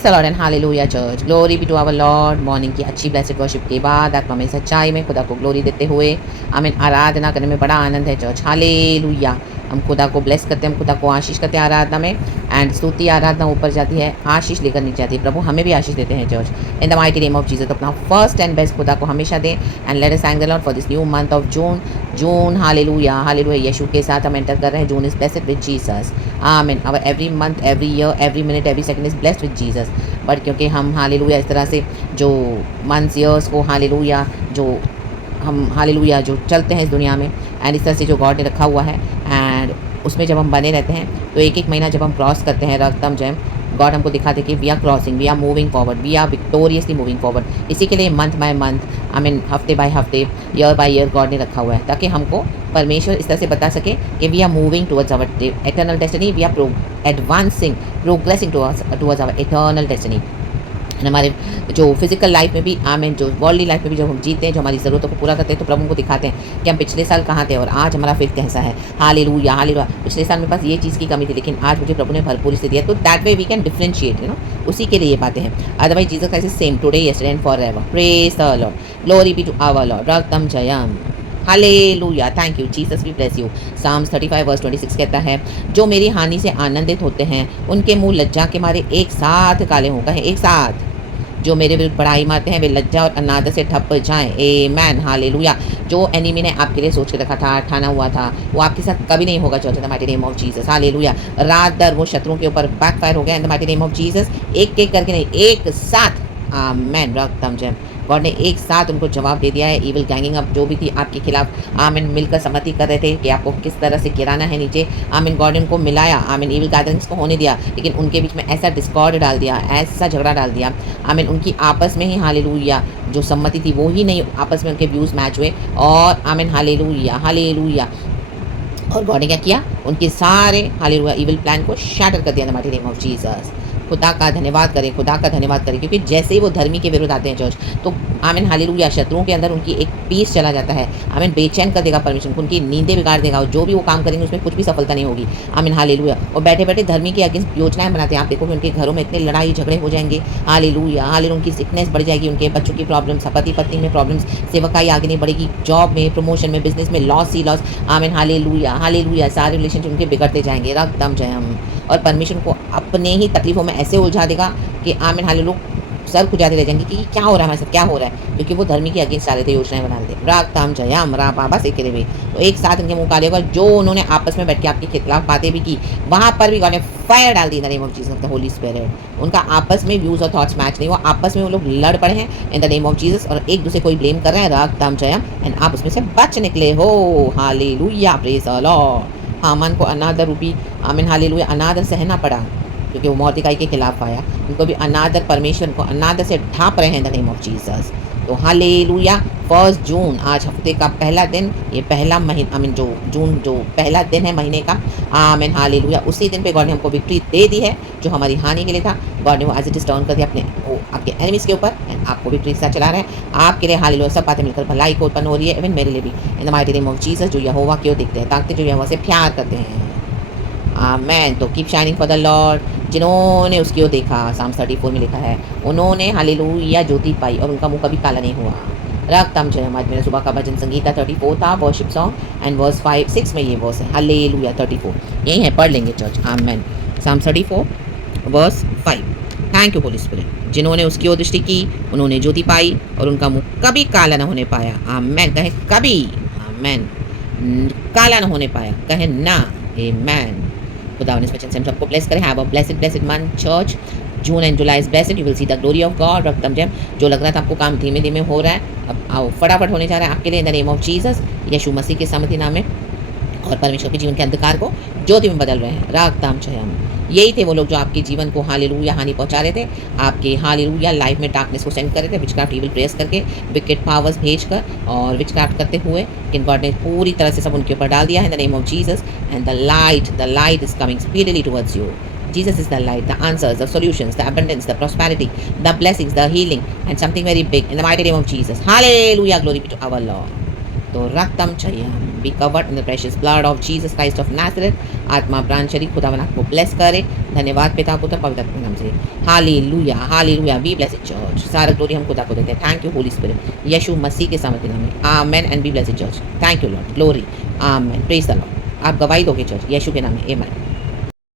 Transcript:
Lord and hallelujah church. Glory be to our Lord. Morning की अच्छी blessed worship के बाद आत्मा में सच्चाई में खुदा को ग्लोरी देते हुए आमीन आराधना करने में बड़ा आनंद है चर्च. हालेलुया. हम खुदा को ब्लेस करते हैं, हम खुदा को आशीष करते हैं आराधना में. एंड स्तुति आराधना ऊपर जाती है, आशीष लेकर नीचे आती है. प्रभु हमें भी आशीष देते हैं church in the mighty name of Jesus. अपना फर्स्ट एंड बेस्ट खुदा को हमेशा दें. And let us thank the Lord for this new month of June. Hallelujah hallelujah. Yeshu के साथ हम एंटर कर रहे हैं. June is blessed with Jesus. Amen. Our every month, every year, every minute, every second is blessed with Jesus. But क्योंकि हम hallelujah इस तरह से जो मंथ्स ईयर्स को हालेलुया जो हम हालेलुया जो चलते हैं इस दुनिया में एंड इस तरह से जो गॉड ने रखा हुआ है एंड उसमें जब हम बने रहते हैं तो एक एक महीना जब हम क्रॉस करते हैं रकदम जैम गॉड हमको दिखाते कि we are crossing, we are moving forward, we are victoriously moving forward. इसी के लिए month by month, I mean हफ्ते बाय हफ्ते, ईयर बाय ईयर गॉड ने रखा हुआ है ताकि हमको परमेश्वर इस तरह से बता सके कि we are moving towards our eternal destiny, we are advancing, progressing towards our eternal destiny. हमारे जो फिजिकल लाइफ में भी आमीन, जो वर्ल्डली लाइफ में भी जब हम जीते हैं, जो हमारी ज़रूरतों को पूरा करते हैं तो प्रभु को दिखाते हैं कि हम पिछले साल कहाँ थे और आज हमारा फिर कैसा है. Hallelujah hallelujah. पिछले साल मेरे पास ये चीज़ की कमी थी लेकिन आज मुझे प्रभु ने भरपूरी से दिया. तो that way we can differentiate उसी के लिए ये बातें हैं. Otherwise Jesus Christ is same today yesterday and forever. Praise the Lord. Glory be to our Lord. रक्तम जयम. Hallelujah. Thank you Jesus, we bless you. Psalms 35 verse 26 कहता है, जो मेरी हानि से आनंदित होते हैं उनके मुंह लज्जा के मारे एक साथ काले हों. कहें एक साथ. जो मेरे विरुद्ध बढ़ाई मारते हैं वे लज्जा और अनादर से ठप जाएं. आमेन. हालेलुया. जो एनिमी ने आपके लिए सोच के रखा था, ठाना हुआ था, वो आपके साथ कभी नहीं होगा. Church in the mighty name of Jesus. Hallelujah. रात दर वो शत्रुओं के ऊपर बैकफायर हो गया इन the mighty name of Jesus. एक एक करके नहीं, एक साथ. आमेन. रक्तम जय. गॉड ने एक साथ उनको जवाब दे दिया है. ईविल गैंगिंग अप जो भी थी आपके खिलाफ आमीन मिलकर सम्मति कर रहे थे कि आपको किस तरह से गिराना है नीचे. आमीन. गॉड ने उनको मिलाया. आमीन. ईविल गैदरिंग्स को होने दिया लेकिन उनके बीच में ऐसा डिस्कॉर्ड डाल दिया, ऐसा झगड़ा डाल दिया. आमीन. उनकी आपस में ही हालेलुया जो सम्मति थी वो ही नहीं, आपस में उनके व्यूज़ मैच हुए और आमीन. Hallelujah hallelujah. और गॉड ने क्या किया? उनके सारे हालेलुया ईविल प्लान को शैटर कर दिया इन the mighty name of Jesus. खुदा का धन्यवाद करें, खुदा का धन्यवाद करें क्योंकि जैसे ही वो धर्मी के विरुद्ध आते हैं चर्च तो आमीन हालेलुया शत्रुओं के अंदर उनकी एक पीस चला जाता है. आमीन. बेचैन कर देगा परमेश्वर, उनकी नींदें बिगाड़ देगा और जो भी वो काम करेंगे उसमें कुछ भी सफलता नहीं होगी. आमीन हालेलुया. और बैठे बैठे धर्मी के अगेंस्ट योजनाएं बनाते हैं. आप देखोगे उनके घरों में इतने लड़ाई झगड़े हो जाएंगे. Hallelujah hallelujah. उनकी सिकनेस बढ़ जाएगी, उनके बच्चों की प्रॉब्लम्स, पति पत्नी में प्रॉब्लम्स, सेवकाई आगे नहीं बढ़ेगी, जॉब में, प्रमोशन में, बिजनेस में लॉस ही लॉस. आमीन हालेलुया हालेलुया. सारे रिलेशनशिप उनके बिगड़ते जाएंगे. रकदम जय हम. और परमेश्वर को अपने ही तकलीफों में ऐसे उलझा देगा कि आमीन हालेलुया सर खुजाते रह जाएंगे कि क्या हो रहा है हमारे साथ, क्या हो रहा है, क्योंकि वो धर्मी के अगेंस्ट सारे थे योजनाएं बना देते. रागताम जयाम रा बाबा से करे हुए तो एक साथ उनके मुंह काले होगा. जो उन्होंने आपस में बैठ के आपके खिलाफ बातें भी की वहाँ पर भी गॉड ने फायर डाल दी in the name of Jesus the Holy Spirit. उनका आपस में व्यूज और थॉट्स मैच नहीं हुआ, आपस में वो लोग लड़ पड़े हैं इन द नेम ऑफ जीसस और एक दूसरे को ब्लेम कर रहे हैं. रागताम जयम. एंड आप उसमें से बच निकले हो. Hallelujah. Praise the Lord. Haman को अनादर रूपी आमीन हालेलुया अनादर सहना पड़ा क्योंकि वो मोर्देकाई के खिलाफ आया. उनको भी अनादर, परमेश्वर को अनादर से ढांप रहे हैं इन द नेम ऑफ जीसस. तो हालेलुया. 1 जून आज हफ्ते का पहला दिन, ये पहला महीना आमीन जो जून जो पहला दिन है महीने का. आमीन हालेलुया. उसी दिन पे गॉड ने हमको विक्ट्री दे दी है जो हमारी हानि के लिए था. गॉड ने वो एज इट इज टर्न कर दिया अपने आपके एनिमीज के ऊपर एंड आपको विक्ट्री के साथ चला रहे हैं. आपके लिए हालेलुया सब बातें मिलकर भलाई को उत्पन्न हो रही है. इवन मेरे लिए भी इन the mighty name of Jesus. जो यहोवा की ओर देखते हैं, ताकते जो यहोवा से प्यार करते हैं. आमेन. तो keep shining for the Lord. जिन्होंने उसकी ओर देखा, साम 34 में लिखा है, उन्होंने हालेलुया ज्योति पाई और उनका मुंह कभी काला नहीं हुआ. रक्तम जयम. आज मेरा सुबह का भजन संगीता 34 था, वर्शिप सॉन्ग एंड वर्स 5-6 में ये वर्स है. हालेलुया 34 यही है, पढ़ लेंगे church. Amen. Psalm 34 verse 5. Thank you Holy Spirit. जिन्होंने उसकी ओर दृष्टि की उन्होंने ज्योति पाई और उनका मुंह कभी काला न होने पाया. आमेन. कहे कभी. आमेन. काला न होने पाया. कहे ना. आमेन. खुदा इस वचन से हम सबको ब्लेस करें. Have a blessed month church. June and July is blessed. You will see the glory of God. रक्तम जैम. जो लग रहा था आपको काम धीमे धीमे हो रहा है, अब आओ फटाफट होने जा रहा है आपके लिए in the name of Jesus. Yeshu मसीह के सामर्थी नाम में और परमेश्वर के जीवन के अंधकार को ज्योति में बदल रहे हैं. रागताम जयम. यही थे वो लोग जो आपके जीवन को हालेलुया हानि पहुंचा रहे थे, आपके हालेलुया लाइफ में डार्कनेस को सेंड कर रहे थे, विचक्राफ्ट ईविल प्रेस करके, विकेट पावर्स भेजकर और विचक्राफ्ट करते हुए. लेकिन गॉड ने पूरी तरह से सब उनके ऊपर डाल दिया है in the name of Jesus. And the light is coming speedily towards you. Jesus is the light, the answers, the solutions, the abundance, the prosperity, the blessings, the healing, and something very big in the mighty name of Jesus. Hallelujah, glory be to our Lord. तो रक्तम चाहिए हम. Be covered in the precious blood of Jesus Christ of Nazareth. आत्मा प्राण शरीर खुदावन आपको bless करे। धन्यवाद पिता पुत्र पवित्र आत्मा के नाम से। Hallelujah hallelujah. We blessed church. सारा ग्लोरी हम खुदा को देते हैं। Thank you Holy Spirit, Yeshu मसीह के सामर्थ्य नाम में amen and be blessed church. Thank you Lord, glory, amen, praise the Lord. आप गवाही दोगे चर्च, यीशु के नाम में, आमेन।